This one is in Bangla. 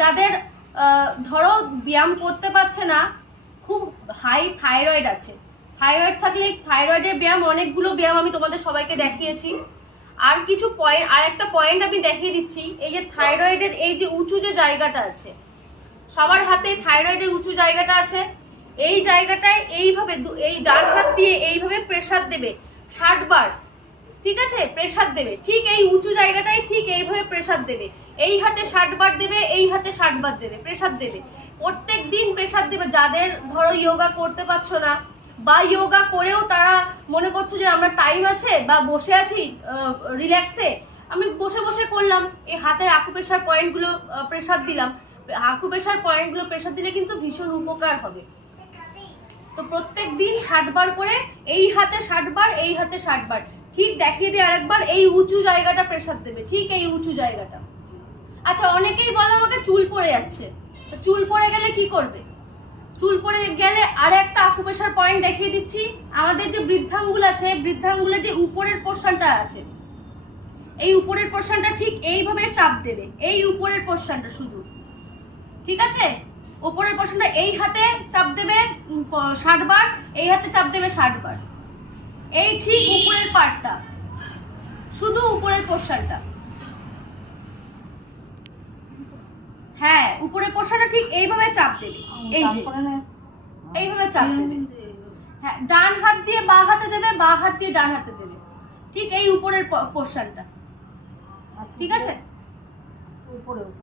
যাদের ধরো ব্যায়াম করতে পারছে না, খুব হাই থাইরয়েড আছে, থাইরয়েড থাকলে থাইরয়েডের ব্যায়াম, অনেকগুলো ব্যায়াম আমি তোমাদের সবাইকে দেখিয়েছি। আর কিছু পয়েন্ট, আর একটা পয়েন্ট আমি দেখিয়ে দিচ্ছি। এই যে থাইরয়েডের এই যে উঁচু যে জায়গাটা আছে, সবার হাতে থাইরয়েডের উঁচু জায়গাটা আছে, এই জায়গাটায় এইভাবে এই ডান হাত দিয়ে এইভাবে প্রেসার দেবে 60 বার, ঠিক আছে? প্রেসার দেবে ঠিক এই উঁচু জায়গাটায়, ঠিক এইভাবে প্রেসার দেবে। এই হাতে 60 বার দেবে, এই হাতে 60 বার দেবে, প্রেসার দেবে, প্রত্যেক দিন প্রেসার দেবে। যাদের ধরো যোগা করতে পারছো না, বা যোগা করেও তারা মনে করছো যে আমরা টাইম আছে বা বসে আছি রিল্যাক্সে, আমি বসে বসে করলাম, এই হাতের আকুপ্রেশার পয়েন্টগুলো প্রেসার দিলাম, আকুপ্রেশার পয়েন্টগুলো প্রেসার দিলে কিন্তু ভীষণ উপকার হবে। তো প্রত্যেক দিন 60 বার করে, এই হাতে 60 বার, এই হাতে 60 বার, ঠিক দেখিয়ে দিয়ে আরেকবার এই উঁচু জায়গাটা প্রেসার দেবে, ঠিক এই উঁচু জায়গাটা। আচ্ছা, অনেকেই বলে আমাকে চুল পড়ে যাচ্ছে, চুল পড়ে গেলে কি করবে? চুল পড়ে গেলে আরে একটা আকুপ্রেশার পয়েন্ট দেখিয়ে দিচ্ছি। আমাদের যে বৃদ্ধাঙ্গুল আছে, বৃদ্ধাঙ্গুলের যে উপরের পোর্শনটা আছে, এই উপরের পোর্শনটা ঠিক এইভাবে চাপ দেবে, এই উপরের পোর্শনটা শুধু, ঠিক আছে? উপরের পোর্শনটা এই হাতে চাপ দেবে 60 বার, এই হাতে চাপ দেবে 60 বার, এই ঠিক উপরের পার্টটা, শুধু উপরের পোর্শনটা। হ্যাঁ, উপরের পোর্শনটা ঠিক এইভাবে চাপ দেবে, এই যে এইভাবে চাপ দেবে। হ্যাঁ, ডান হাত দিয়ে বাঁ হাতে দেবে, বাঁ হাত দিয়ে ডান হাতে দেবে, ঠিক এই উপরের পোর্শনটা, ঠিক আছে? উপরে